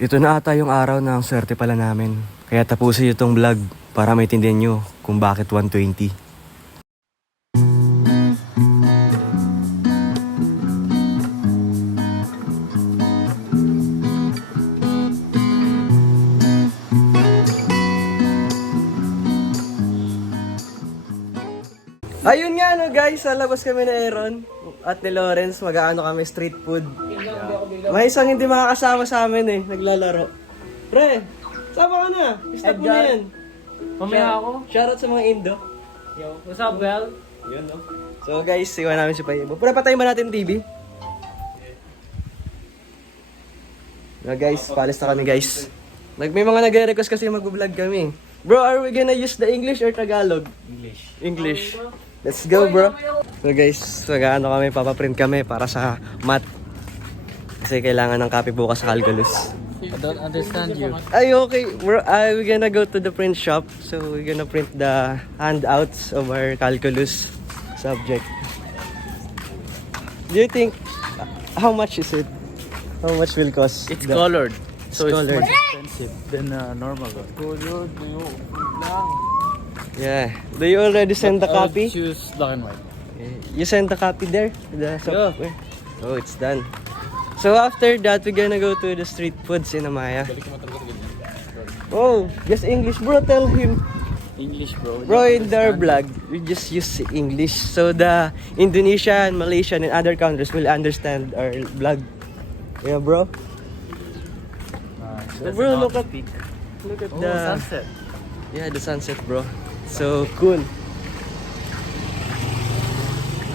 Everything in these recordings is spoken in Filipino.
Ito na ata yung araw ng swerte pala namin. Kaya tapusin itong vlog para maintindihan nyo kung bakit 120. Ayun nga no guys, sa labas kami na Aaron at ni Lawrence, mag-aano kami street food. May isang hindi makakasama sa amin eh, naglalaro. Pre, sama ka na, stop mo na yan. Mamaya ako. Shoutout sa mga Indo. Yo, what's up, Bel? Yun no. So guys, iwan namin si Payebo. Pre, patayin ba natin TV? Na guys, palis na kami guys. May mga nagre-request kasi mag-vlog kami. Bro, are we gonna use the English or Tagalog? English. Let's go, bro. So guys, mag-ano kami, papaprint kami para sa math. Kasi kailangan ng copy bukas sa calculus. I don't understand you. Ay, okay. Bro, we're gonna go to the print shop. So we're gonna print the handouts of our calculus subject. Do you think, how much is it? How much will cost? It's colored. So it's colored. more expensive than normal one. Colored, lang. Yeah. Do you already send the I would copy? choose black and white. You send the copy there? The software? Oh, it's done. So after that, we're gonna go to the street foods in Amaya. Oh, just English, bro. Tell him. English, bro. Bro, in their vlog, we just use English. So the Indonesian, Malaysian, and other countries will understand our vlog. Yeah, bro. So, bro, look at the sunset. Yeah, the sunset, bro. So cool.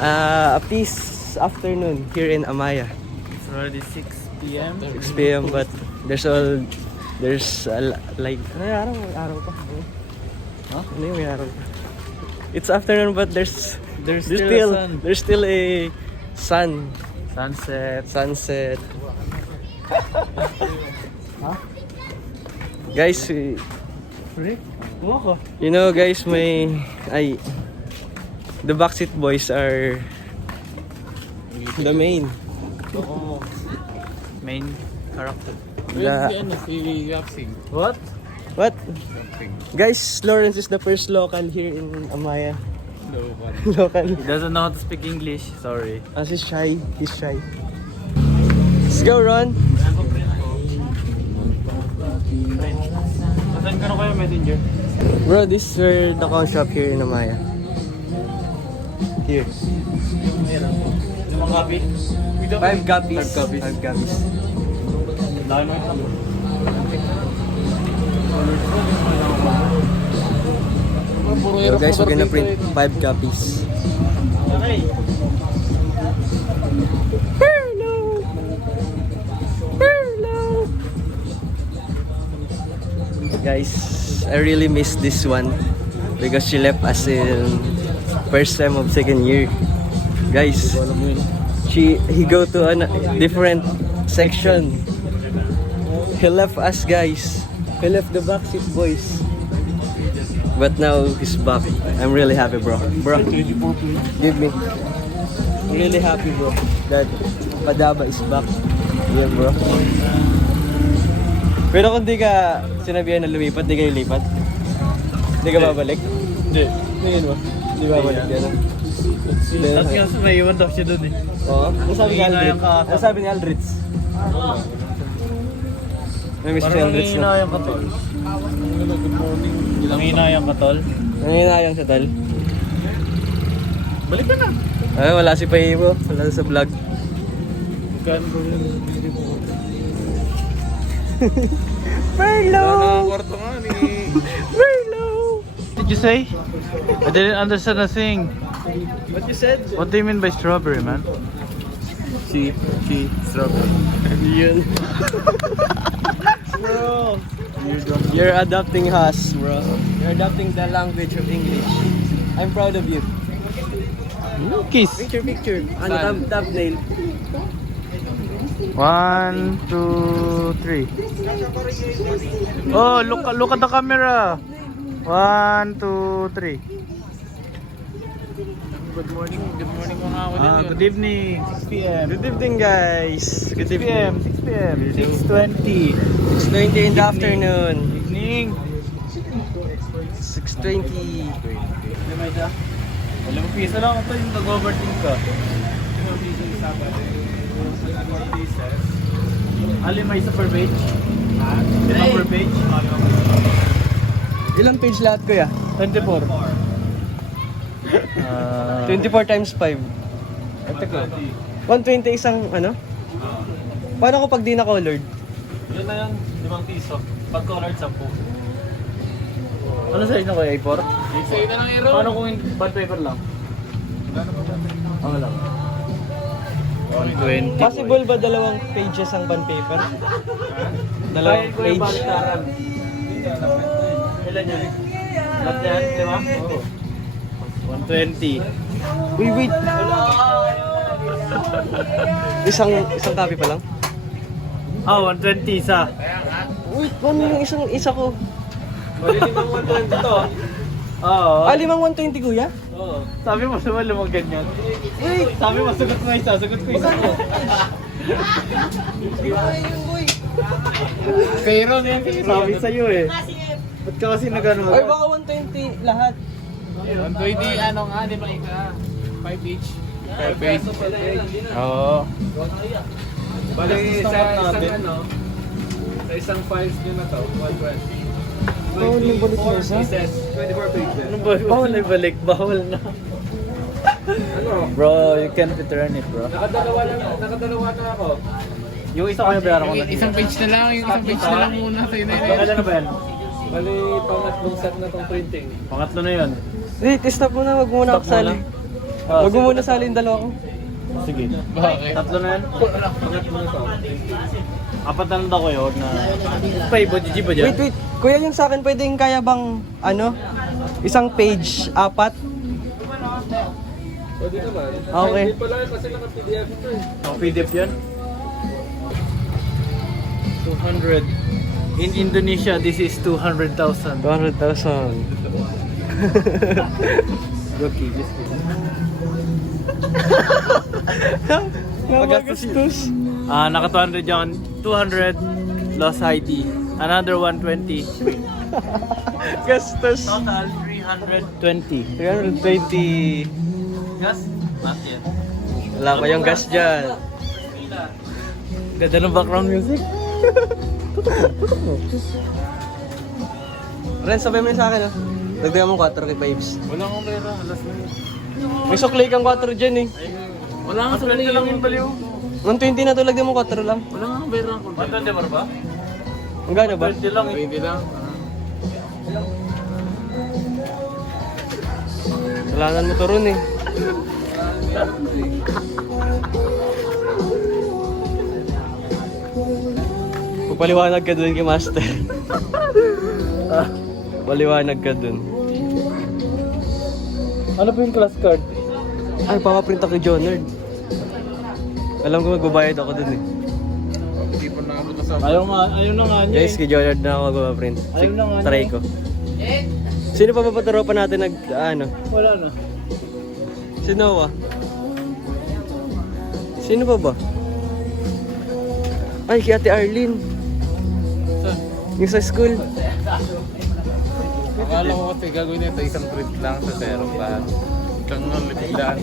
A peace afternoon here in Amaya. It's already 6 p.m. 6 p.m. but there's like ano yung araw? May araw pa. Huh? Ano yung may araw pa? It's afternoon but there's still a sun. Sunset. Huh? Guys, you know guys, the Backstreet Boys are the main character. What? Guys, Lawrence is the first local here in Amaya. Local. He doesn't know how to speak English. Sorry. He's shy. Let's go, Ron. Saan ka na kayo, Messenger? Bro, this is where the con shop here in Amaya. Here. Yung copy? 5 copies. 5 copies. Laki mo ito. So guys, we're gonna print 5 copies. Okay. Hello. Guys, I really miss this one because she left us in first time of second year. Guys, he go to a different section. He left us, guys. He left the Backstreet Boys. But now he's back. I'm really happy, bro. Bro, give me. I'm really happy, bro, that Padaba is back. Yeah, bro. Pero kung di ka sinabihan na lumipat, di kayo lipat? Di ka babalik? Hindi. Tingin mo? Di babalik yan? At nga sa may iwan daw siya dun eh. Oo? Ano sabi ni Aldrich? Ano sabi ni Aldrich? May miss si Aldrich na. Nanginayang katol. Good morning. Nanginayang katol. Nanginayang sa tal. Balik ka na. Ay, wala si Payebo. Wala sa vlog. Bukan ko yun. Merlo! Kwarto nga ni... Merlo! What did you say? I didn't understand a thing. What you said? What do you mean by strawberry, man? Strawberry. Yun. Bro, you're adopting us, bro. You're adopting the language of English. I'm proud of you. Kiss. Picture. Ano thumbnail? 1, 2, 3. Oh, look at the camera. 1, 2, 3. Good morning mga ako din. Good evening, 6 p.m. Good evening, guys. Good 6 p.m. evening. 6 p.m. 6:20. 6:20 in the afternoon. Evening. 6:20. Limay siya? 5 piso lang ito yung nag-overthink ka. 5 piso isa pa rin. 5 pieces. Limay sa per page? Limang per page? Ilang page lahat, kuya? 24. 24 times 5. Ito ko. 120 isang ano? Paano ko pag di na colored? Yun na yan, 5 piso. Pag colored 10. Ano size na kuya? A4? Sa'yo na lang, Ero. Paano kung bond paper lang? Ano lang? 120. Possible ba dalawang pages ang bond paper? Dalawang page. Ilan yun? Lahat yan, di ba? Oo. 120. Uy, wait. Isang copy pa lang? 120 isa. Wait, paano yung isa ko? Bali limang 120 to. Oo. Limang 120, kuya? Oo. Sabi mo naman lumang ganyan. Wait! Sabi mo, sagot mo isa, sagot ko isa ko. Hindi ko na yun, boy. Pero na yan, Sabi sa'yo eh. Ba't ka kasi nagano? Ay, baka 120 lahat. 120, ano nga, di ba ika? 5 each. 5 page. Oo. Bali, sa isang files nyo na to, 120. Bawal yung balik mo isa? Pieces, 24 pages. Ano ba? Bawal na ibalik. Bawal na. Bro, you can't return it, bro. Nakadalawa na ako. Yung isa kayo bayaran ko na. Isang page na lang, yung isang page na lang muna sa'yo na yun. Bakit na ba yan? Bali, pangatlong set na tong printing. Pangatlo na yun. Wait, stop muna. Wag mo muna ako Stop muna? sali. Wag mo muna sali yung dalawa ko. Sige. Bakit? Tatlo na yan? Pangatlo na to. Apat na lang daw kayo na... Pay, GG ba dyan? Wait. Kuya, yung sa akin, pwedeng kaya bang, isang page, 4? Pwede naman. Okay. Hindi pala kasi naka-PDF ito eh. PDF yan? 200. In Indonesia, this is 200,000. 200,000. Rocky, Magastos. naka 200 yan. 200 lost ID. Another 120. Gastos. Total 320. 320. Gas? Not yet. Wala pa yung gas dyan. Ganda ng background music. Ren, sabay mo yun sa akin, Dagdagan mo 4 kay Babes. Wala akong pera. Alas na yun. May suklay kang 4 dyan, eh. Wala nga sa lang yung baliw. 120 na to, lagyan mo 4 lang. Wala nga pera ako. 120 ba? Ang gano ba? 20 lang eh. 20 lang. Kailangan mo to ron, eh. Paliwanag ka dun kay Master. Paliwanag ka dun. Ano ba yung class card? Ay, papaprint ako kay Jonard. Alam ko magbabayad ako dun, eh. Hindi pa nakabot na sa... Ayaw na nga niya Guys, kay Jonard na ako magpapaprint. Ayun na nga Try niya. ko. Sino pa ba pa natin Wala na. Si Noah. Sino pa ba? Ay, kay Ate Arlene. Yung sa school. Akala ko kasi gagawin nito isang print lang sa zero pa. Kang biglaan.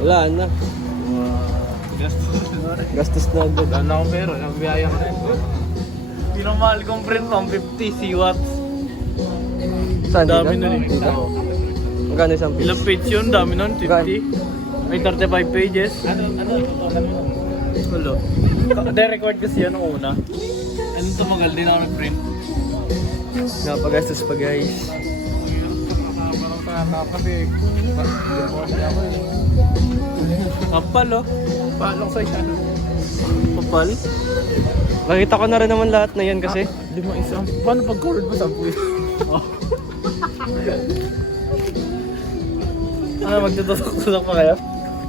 Wala na. Gastos na agad. Wala na akong pera, ang biyaya ko rin. Pinamahal kong print, 150 C-Watts. Saan? Dami Dito? na rin. Dito. Magkano isang piece? Ilang page yun? Dami nun, 50. May 35 pages. Ano? Wala. De-record kasi yan ang una. Ano tumagal din ako nag-print? Napagastos pa, guys. Parang sana kasi report niya ako eh. Kapal oh. Paalok sa yan. Kapal? Nakita ko na rin naman lahat na yan kasi. Di mo isang... Paano pag-covered mo 10 Oh. Ano, magtutusok-tusok pa kayo?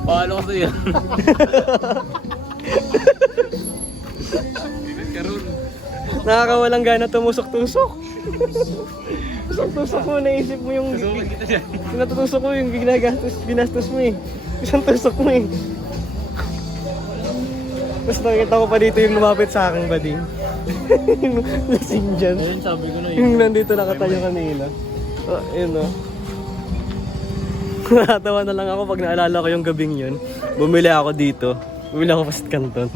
Paalok sa yan. Karoon. Nakakawalang gana tumusok-tusok. Tusok-tusok mo, naisip mo yung... Susukan kita dyan. Natutusok mo yung ginastos mo eh. Isang tusok mo eh. Tapos nakita ko pa dito yung lumapit sa akin bading. Yung lasing dyan. Ayun, sabi ko na Yung nandito nakatayo kanina. Oh, yun o. Natawa na lang ako pag naalala ko yung gabing yun. Bumili ako dito. Bumili ako fast canton.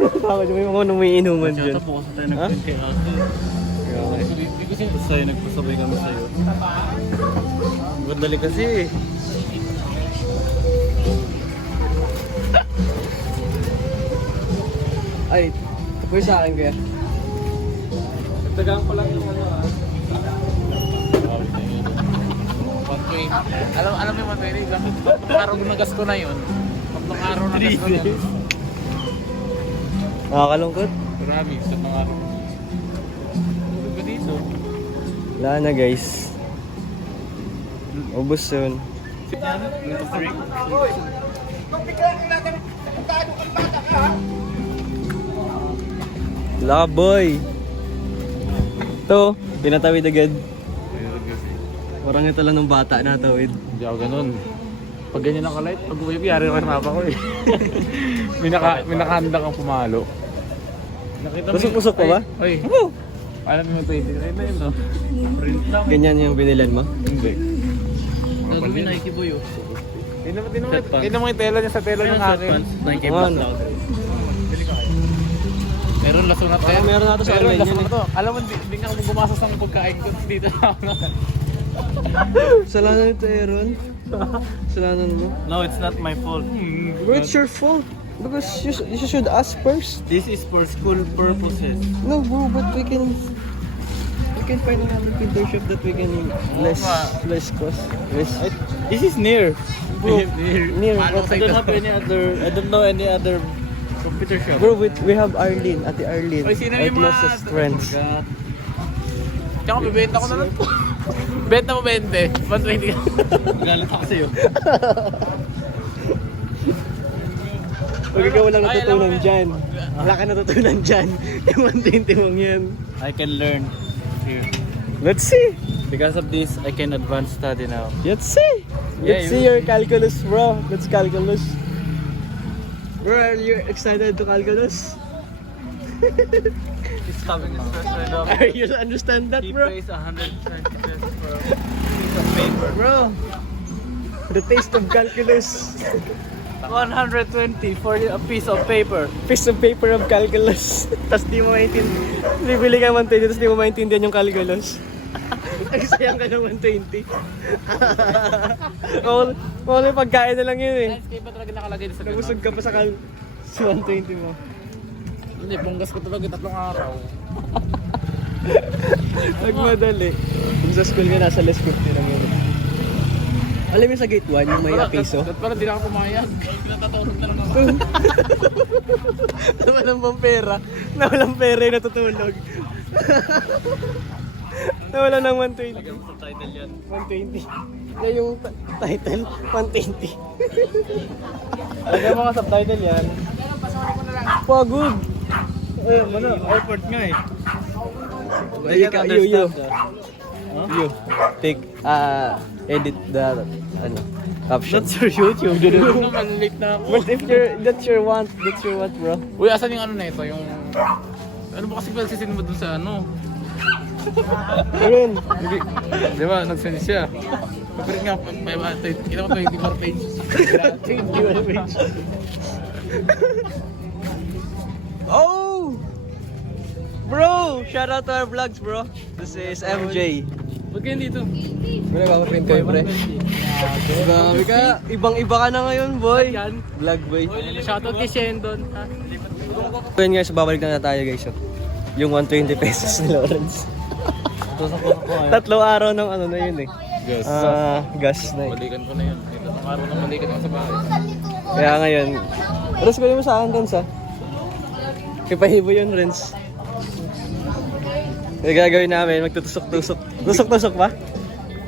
Ako may mga umiinuman dyan. Yata po kasi tayo nag-20 ate. Hindi kasi sa'yo, nagpasabay kami sa'yo. Madali kasi eh. Ay, tapoy sa akin kaya. Nagtagaan ko lang yung ano ah. Alam mo yung Manweri, tatlong araw nagas ko na yun. Tatlong araw nagas ko na yun. Nakakalungkot? Promise, tatlong araw. Ano ba dito? Wala na guys. Ubus yun. Wala ka boy. Ito, pinatawid agad. Parang ito lang ng bata natawid. Hindi ako ganun. Pag ganyan ang kalight, pag uwi, yari ko yung mapa ko eh. may nakahandang ang pumalo. Nakita mo Tusok-tusok pa ba? Oy, alam mo yung 20. Ayun na yun, no? print lang. Ganyan yung binilan mo? Hindi. Nagawin na Nike boy oh. Tingnan mo yung tela niya sa tela ng akin. Nike Ano? black lang. Meron laso na tayo. Meron na to sa online laso yun na to. Alam mo, di nga ako gumastos ng pagkain ko dito na. Salanan nito Aaron. Salanan mo. No, it's not my fault. Bro, it's your fault. Because you should ask first. This is for school purposes. No bro, but we can find another printer shop that we can less cost. This is near. Bro, Near. Paano I don't have any other, I don't know any other computer shop. Bro, we have Arlene, Ate Arlene. Oy, sino Our yung mga... closest friends. Tsaka bibenta ko na lang. Benta mo 20. 120 ka. Galit ako sa'yo. Pag ikaw walang Ay, natutunan alam mo, dyan. Wala ka natutunan dyan. Yung 120 mong yan. I can learn here. Let's see. Because of this, I can advance study now. Let's see. Yeah, Let's see your calculus, bro. Let's calculus. Bro, are you excited to calculus? It's coming this first right now. Are you understand that, He bro? pays 120 pesos for a piece of paper. Bro, the taste of calculus. 120 for a piece of paper. Piece of paper of calculus. Tapos di mo maintindihan. Bibili ka 120, tapos di mo maintindihan yung calculus. Nagsayang ka ng 120. All yung pagkain na lang yun eh. Landscape pa talaga nakalagay sa Nagusog ka pa sa 120 mo. Hindi, bunggas ko talaga 3 araw. Nagmadali. Kung sa school ka, nasa less 50 lang yun. Alam mo sa gate 1, yung may piso? At parang di na ako pumayag. Natatulog na lang ako. Nawalang pang pera. Nawalang pera yung natutulog. Nawalan ng 120. Lagyan mo sa title yan. 120. Yan yung title, 120. Lagyan mo ka subtitle yan. Pagod. Awkward nga eh. You. You. Take, edit the, caption. That's your YouTube, dude. Ano, malilate na ako. But if that's your want, bro. Uy, asan yung ano na ito? Yung... Ano ba kasi palsisin mo dun sa ano? Ayun. Di ba, nag-send siya. Pero nga, kita mo 24 page. 24 page. Oh! Bro! Shout out to our vlogs, bro. This is MJ. Ba't kayo dito? May nagpapaprint kayo, pre. Grabe ka. Ibang-iba ka na ngayon, boy. Vlog, boy. Shoutout kay Shendon. Ngayon guys, babalik na tayo guys. Oh. Yung 120 pesos ni Lawrence. Tusok-tusok ko ngayon. 3 araw ng ano na yun eh. Yes. Gas na eh. Balikan ko na yun. Ito ng araw na balikan ko sa bahay. Kaya ngayon, Renz, kunin mo sa akin, Renz ha. Ipahibo yun, Renz. Yung gagawin namin, magtutusok-tusok. Tusok-tusok ba?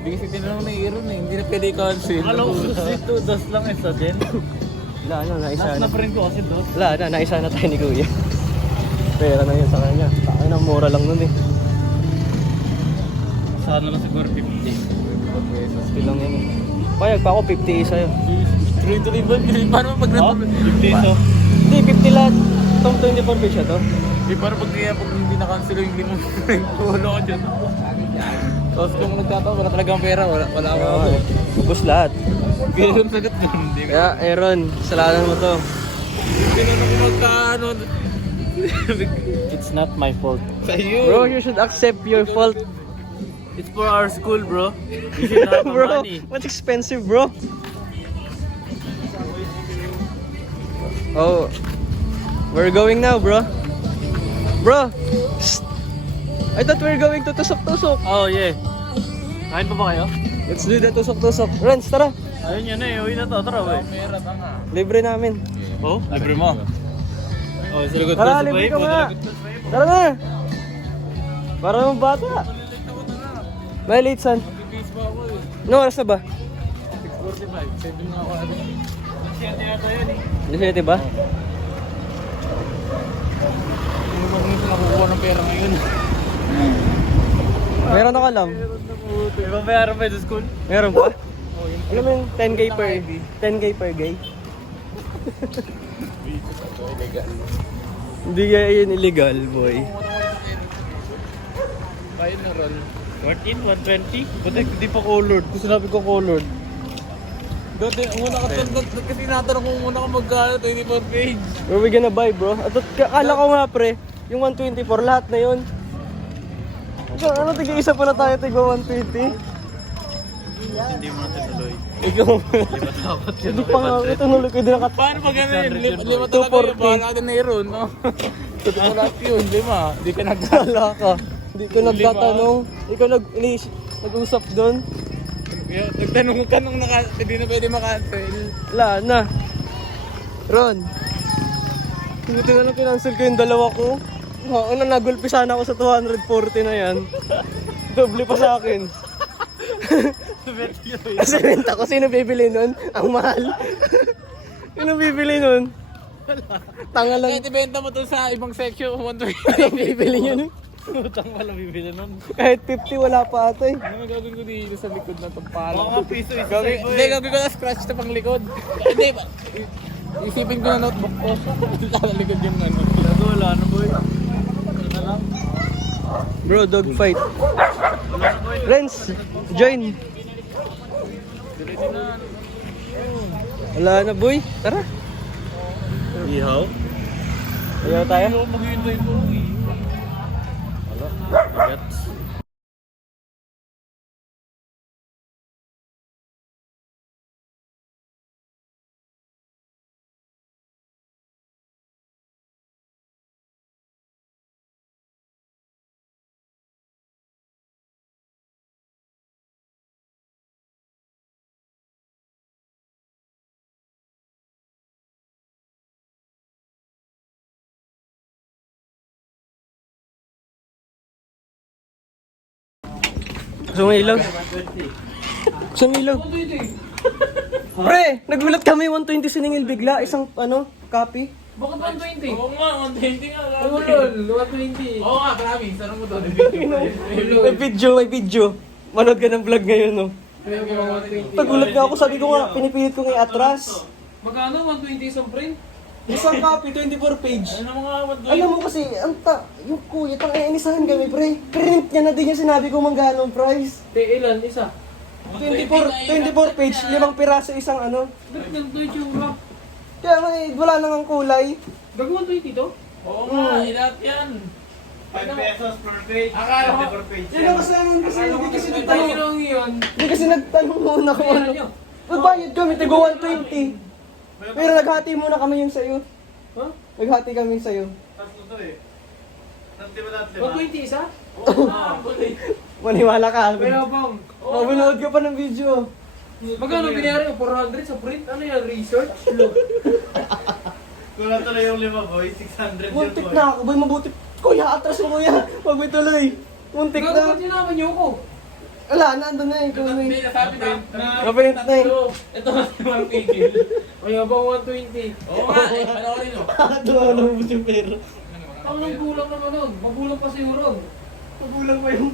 Hindi kasi tinanong na Aaron eh. Hindi na pwede i-cancel. Alam ko dito, dos lang isa din. Wala na, naisa na. Na-print ko kasi dos. Wala na, naisa na tayo ni Kuya. pera na yun sa kanya. Taka na, mura lang nun eh. Sana lang siguro 50. Lang yun eh. Payag pa ako, 50 isa yun. Tuloy-tuloy ba? Paano pag Oh, 50 so. Hindi, 50 lahat. Itong 24 page na to. Di para pag kaya pag hindi na-cancel yung limang pulo ko dyan. Tapos kung nagtatawa, wala talagang pera, wala ako. Oo, ubos lahat. Ganun sagot yun, hindi ko. Kaya, Aaron, salanan mo to. Tinanong ko magkaano. It's not my fault. Sa'yo. Bro, you should accept your fault. It's for our school, bro. You should have the Bro, money. what's expensive, bro? Oh, we're going now, bro. Bro, shh. I thought we were going to tusok-tusok. Oh, yeah. Kain pa ba kayo? Let's do the tusok-tusok. Rans, tara. Ayun yun eh. Uwi na to. Tara, boy. Pera, tanga. Libre namin. Oh, libre mo. Oh, sinagot Tara, libre ka nga. Tara na. Para mong bata. May late, son. Bibis pa ako eh. No, oras na ba? 6:45. 7 na ako. Siyente yata yun eh. Hindi ba? Hindi mo kung nakukuha ng pera ngayon. Meron ako alam. May babayaran pa yun sa school? Meron ba? Alam mo yung 10k per gay? Hindi kaya yun illegal, boy. Kaya na roll. 14, 120? Buti hindi pa colored. Kung sinabi ko colored. Dati, muna ka kasi tinatanong ko muna kung magkano 24 page. Where we gonna buy, bro? At akala ko nga, pre, yung 124, lahat na yun. Ano, tig-isa pa na tayo, tigwa 120? Hindi mo natin tuloy. Ikaw, Lima dapat yun. hindi pa nga, ito nuloy ko din nakat... Paano pag ano yun? 600 Lima yun, talaga yun. 240. Bahala ka na yun, no? Totoo lahat yun, 5. Di ka Wala ka. Dito nagtatanong. Ikaw nag-usap doon. Nagtanong ka nung hindi na pwede makancel. Wala na. Ron. Buti na lang kinancel ko yung dalawa ko. Una, nagulpi sana ako sa 240 na yan. Doble pa sa akin. Kasi renta ko. Sino bibili nun? Ang mahal. Sino bibili nun? Tanga lang. Kahit ibenta mo to sa ibang section, 120. Ano bibili yun? Utang pala bibili nun. Kahit 50 wala pa ata eh. Ano gagawin ko dito sa likod na itong pala? Baka nga piso isa Hindi, gagawin ko na scratch na pang likod. Hindi, isipin ko na notebook ko. Sa likod yung ano. Gago, wala na boy. Ano na lang? Bro, dog fight. Wala na boy. Renz, join. Wala na boy. Tara. Ihaw? Ayaw tayo. Ayaw mag-iintay ko. Bigat. Gusto mo ilaw? Gusto mo ilaw? Pre, nagulat kami 120 siningil bigla. Isang copy. Bakit 120? Oo nga, 120 nga. Ulol, 120. Oo nga, promise. Ano mo to? May video. Manood ka ng vlog ngayon, no? Nagulat nga ako, sabi ko nga, pinipilit ko nga atras. Magkano 120 isang print? Isang copy, 24 page. Ano mga 120? Alam mo kasi, yung kuya, iinisahan kami, pre. Print niya na din yung sinabi ko magkano ang price. Ilan? Isa? 24 page, 5 piraso isang Ba't ganito yung tsura? Kaya nga wala nang ang kulay. Gagawin 20 to? Oo nga, ilat yan. 5 pesos per page. Akala ko- 24 page. Yun ang kasalanan kasi, hindi kasi nagtanong. Tanong yun. Hindi kasi nagtanong muna kung ano. Magbayad kami, tigo 120. Pero naghati muna kami yung sa'yo. Ha? Naghati kami yung sa'yo. Tatlo to eh. Tatlo ba lahat, 120 isa? Oo nga, buti. Maniwala ka. Pero bang, Mabinood ka pa ng video. magkano binayari mo? 400 sa print? Ano yan? Research? Kung natuloy yung 5 boy, 600 yun Muntik boy. na ako, boy, mabuti. Kuya, atras mo kuya. Huwag may tuloy. Muntik Gagawin na. ba't yun niyo ako? Wala, nandun na eh. Hindi, nasabi na. Naprint na eh. Ito kasi mga pigil. Ay, abang 120. Oo nga, eh. Panoorin mo. Doon, nabubos yung pera. Ang nang gulang naman nun. Magulang pa si Huron. Magulang pa yung...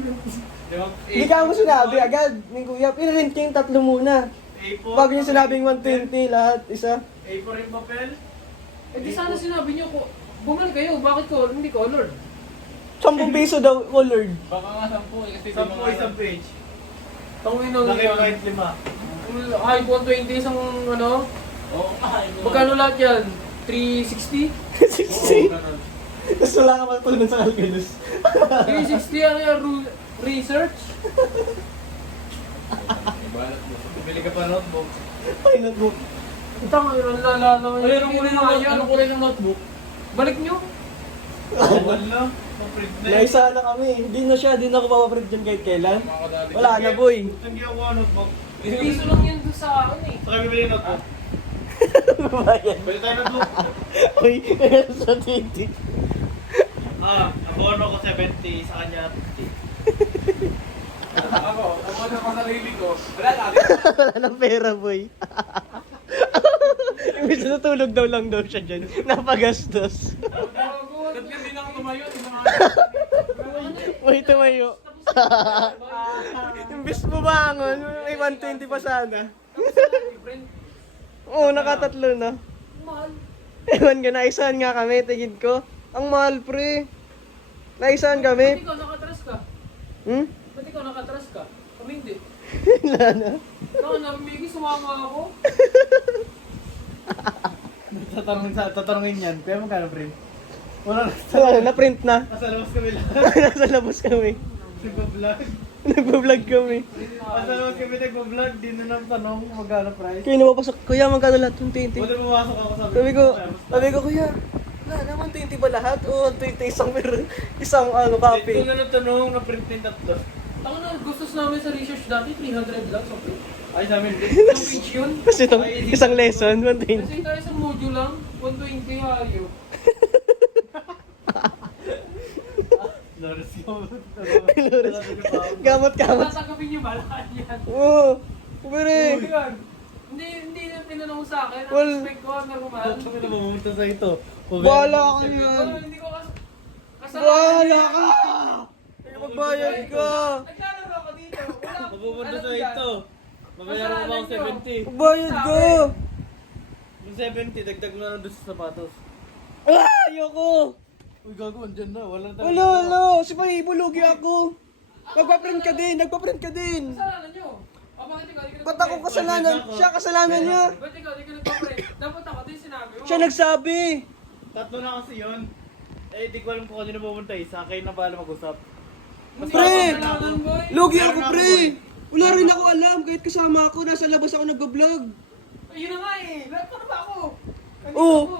Di ba? Hindi ka mo sinabi agad ni Kuya. Pinarint niya yung tatlo muna. A4. Bago niya sinabing 120 lahat, isa. A4 yung papel. Eh di sana sinabi niyo ko, bumalik kayo, bakit ko hindi colored? 10 piso daw colored. Baka nga 10 kasi 10 isang page. Tangin na Laki yan. kahit 5. High 120 isang ano? Oo, Magkano lahat yan? 360? 60. Tapos wala ka matulad sa calculus. 360 ano yan? Research? Bili ka pa notebook. Ay, notebook. Itang ilan lala naman Ay, anong kulay ng notebook? Balik nyo? Wala. Pang-print na yun. Naisa na kami. Hindi na siya, hindi na ako papaprint dyan kahit kailan. Mga kadali. Wala na boy. Hindi ako notebook. Piso lang yan doon sa akin eh. Saka bibili yung notebook. Bayan. Pwede tayo notebook. Uy, meron sa titi. Abono ko 70, sa kanya 50. Ako sa sarili ko. Wala na. Wala nang pera boy. Imbis na tulog daw lang daw siya dyan. Napagastos. Ba't hindi na ako tumayo? Uy, tumayo. Imbis mo bangon, may 120 pa sana. Oo, nakatatlo na. Mahal. Ewan ka, naisahan nga kami, tigid ko. Ang mahal, pre. Naisahan Ba't kami. ikaw nakatras ka? Hmm? Ba't ikaw nakatras ka? Kami hindi. Wala na. Ako na, Miggy, sumama ako. Tatanungin yan. Kaya magkano print? Wala na. Wala na, na-print na. Nasa labas kami lang. Nasa labas kami. Nagpa-vlog. Nagpa-vlog kami. Nasa labas kami nagpa-vlog. Di na nang tanong magkano price. Kaya napapasok, kuya, magkano lahat ng 20? Buti pumasok ako Sabi ko, kuya, wala naman 20 ba lahat? O 20 isang ano, copy. Ito na nang tanong na print din tatlo. Ako na, gustos namin sa research dati, 300 lang. Okay. Ay sa amin din. Isang page yun. Kasi itong isang lesson, 120. Kasi tayo sa module lang, 120 hayo. Lores ko. Gamot-gamot. Tatanggapin niyo ba lahat yan? Oo. Pero Hindi na tinanong sa akin. Ang Well, expect ko, normal. Kami na mamunta sa ito. bahala ka Pero yan. hindi ko Bahala ka! Magbayad ka! Naglalaro ako dito. Wala. Mapupunta alam sa yan. ito. Mabayaran mo ako 70. Magbayad ka! Yung 70, dagdag mo na lang doon sa sapatos. Ah! Ayoko! Uy, gago, andyan na. Wala na Wala! Si Pahibulugi ako! Nagpa-print ka din! Kasalanan nyo. O bakit ikaw, di ka Ba't ako kasalanan? Siya kasalanan niya! Ba't ikaw, di ka nagpa-pray? Dapat ako din sinabi mo. Siya nagsabi! Tatlo na kasi yun. Eh, di ko alam kung kanino pupunta eh. Sa akin na bahala mag-usap. Hindi Pre! ako kasalanan, boy. Lugi ako, pre! Wala rin ako alam kahit kasama ako. Nasa labas ako nag-vlog. Ayun na nga eh. Lahat pa na ba ako? Nandito Oo. ako.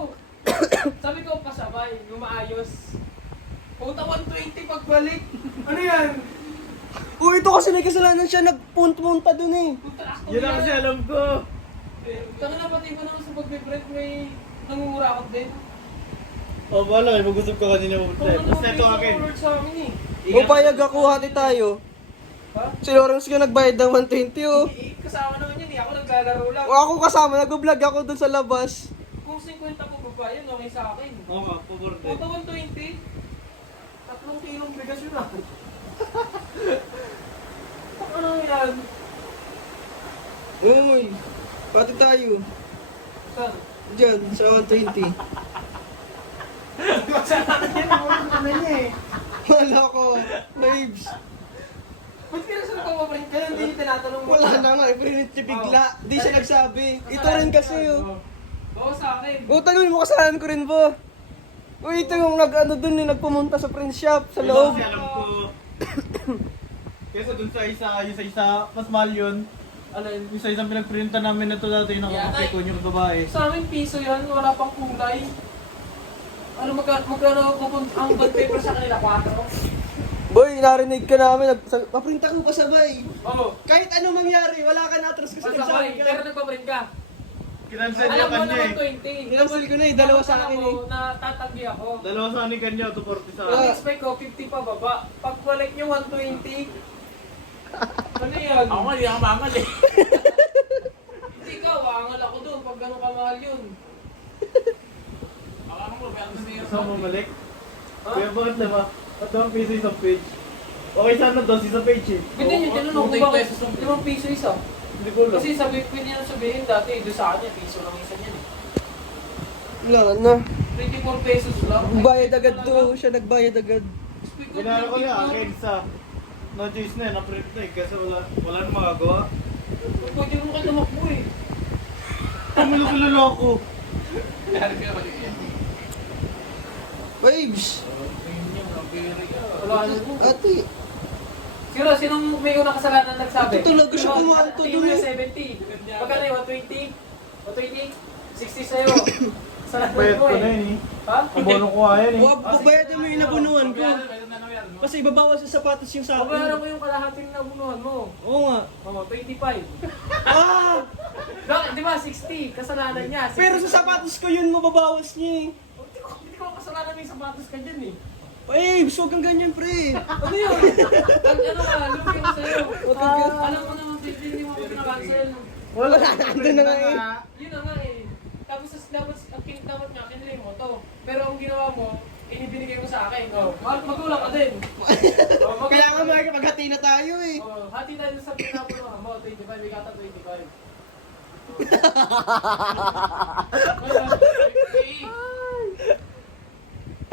Sabi ko, pasabay. Yung maayos. Puta 120 pagbalik. Ano yan? Oh, ito kasi may kasalanan siya. Nagpunta dun eh. Puta ako Yun ang kasi alam ko. Tanga na pati ko naman sa pag-print may nangungurakot din. Oh, bahala kayo. Mag-usap ka kanina pupunta eh. Basta ito akin. Sa amin eh. Upayag ako, hati tayo. Ha? Si Lawrence ka nagbayad ng 120 oh. Kasama naman yun eh. Ako naglalaro lang. O ako kasama, nag-vlog ako dun sa labas. Kung 50 po ba yun, okay sa akin. Oo nga, pupunta. Puta 120. 3 kilong bigas yun ah. Ano yan? Uy, pati tayo. Saan? Diyan, sa 120. Kasalanan yan. Ano niya eh. Wala ko, babes. Ba't ka nasa nagpapaprint ka? Hindi yung tinatanong mo. Wala na nga, iprinit siya bigla. Di siya nagsabi. Ito rin kasi oh. Oo, sa akin. O, tanongin mo, kasalanan ko rin po. Uy, ito yung nag-ano dun eh, nagpumunta sa print shop, sa loob. Kasi alam ko. Kesa dun sa isa, yung sa isa, mas mahal yun. Ano yun? Yung sa isang pinagprintan namin na ito dati, yung nakakape ko yung babae. Sa amin piso yan, wala pang kulay. Ano magkano pupunta ang bond paper sa kanila? 4? Boy, narinig ka namin, paprint ako pasabay. Oo. Kahit anong mangyari, wala ka na atras kasi Pasabay, nagsabi pero ka. nagpaprint ka. Kinansel Alam niya mo kanya naman eh. 20. Kinansel ko na eh, dalawa sa akin eh. Na tatanggi ako. Dalawa sa akin kanya, 240 sa Ang akin. expect ko, 50 pa baba. Pagbalik nyo, 120. Ano yan? Ako nga, hindi ako mangal eh. Hindi ka, wangal ako doon pag gano'ng kamahal yun. Ako nga, pero sa Gusto mo bumalik? Kaya bakit lima? At 1 piso isang page. Okay sana 12 isang page eh. Pwede nyo tinanong kung bakit 5 piso isa. Hindi ko alam. Kasi pwede nyo sabihin dati, doon sa kanya, piso lang isa niyan eh. Wala na. 24 pesos lang. Bayad agad to. Siya nagbayad agad. Ginala ko niya, akin sa no choice na, na-print na eh. Kasi wala nang magagawa. Pwede mo kayo tumakbo eh. Tumulong ako. Waves! Wala na po. Ate, Sinong may unang kasalanan nagsabi? Ito talaga siya kumanto Tingin dun mo eh. 70. Magkano yung 120? 120? 60 sa'yo. Kasalanan Bayad mo ko na eh. yun eh. Ha? Abono ko nga yan eh. babayad mo yung nabunuan ko. Kasi ibabawas sa sapatos yung sa Babayaran akin. mo yung kalahating nabunuhan mo. Oo nga. Oo, 25. Ah! Bakit, di ba, 60? Kasalanan niya. 60. Pero sa sapatos ko yun, mababawas niya eh. Hindi ko kasalanan may sapatos ka dyan eh. Waves, huwag kang ganyan, pre. Ano yun? Ano ka? Lugi ko sa'yo. Alam mo naman, hindi mo pinakancel. Wala, nandun na nga eh. Yun na nga eh. Tapos dapat nga, kinili mo to. Pero ang ginawa mo, inibinigay mo sa akin. Oh, magulang ka din. Oh, Kaya nga maghati na tayo eh. Oh, hati tayo sa pinapuno mo. 25, may kata 25.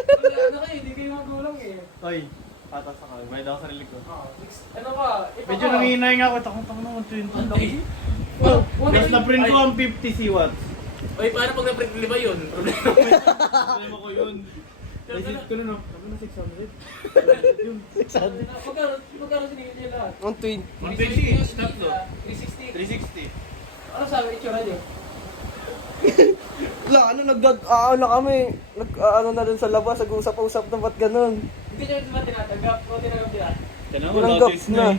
Ano kayo, hindi kayo magulang eh. Oy, patas ako. Bayad ako sa sarili ko. Ano ka? Ito Medyo ka. nangihinay nga ako. Takong naman 20. Oh, Mas na-print ko ang 50 C-watts. Oy, paano pag na-print lima yun? Problema ko yun. Receipt ko na no. Sabi na 600. Yun. Magkano sinigil niya lahat? 120. 120, tatlo. 360. 360. Ano sabi itsura niyo? Wala, ano kami. Ano na dun sa labas, nag-uusap-usap na ba't ganun. Hindi niyo ba tinatanggap? O tinatanggap nila? Kaya Walang wala gap choice na. na eh.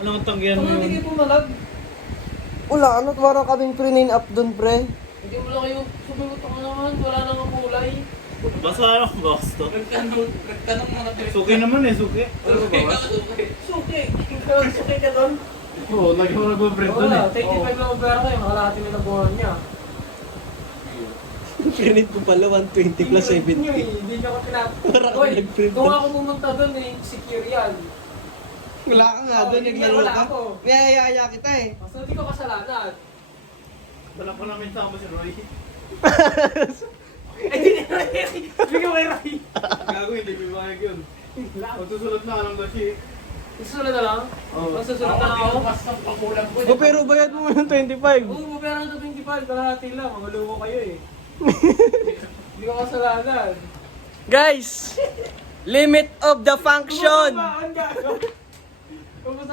Ano ang tanggihan mo Kung hindi yun? kayo pumalag, Wala, ano, parang kaming pre-name up dun, pre. hindi mo lang kayo sumagot ako naman, wala nang ang kulay. Basta ano box to? Nagtanong mga tayo. Suki naman eh, suki. Ano ba ba? Suki! Suki ka doon? Oo, lagi mo nag-print doon Wala, eh. 25 lang ang pera kayo, makalahati na nabuhan niya. Pre-name ko pala 120 plus Hindi 70. nyo eh, hindi nyo ako Parang Hoy, nag-print kung na. ako pumunta doon eh, secure yan. Wala ka nga dun, Hindi, naglaro wala ka. ako. Niyayaya kita eh. Basta hindi ko kasalanan. Wala ko namin sama si Roy. Eh, hindi ni Ray. Hindi ko kay Ray. Gago, hindi ko ibayag yun. Magsusulat na lang daw siya. Susunod na lang? Oo. Susunod na lang ako? O pero bayad mo yung 25. Oo, mapera na 25, kalahati lang. Mamaloko kayo eh. Hindi ko kasalanan. Guys, limit of the function. Kumakaan ka. Kung gusto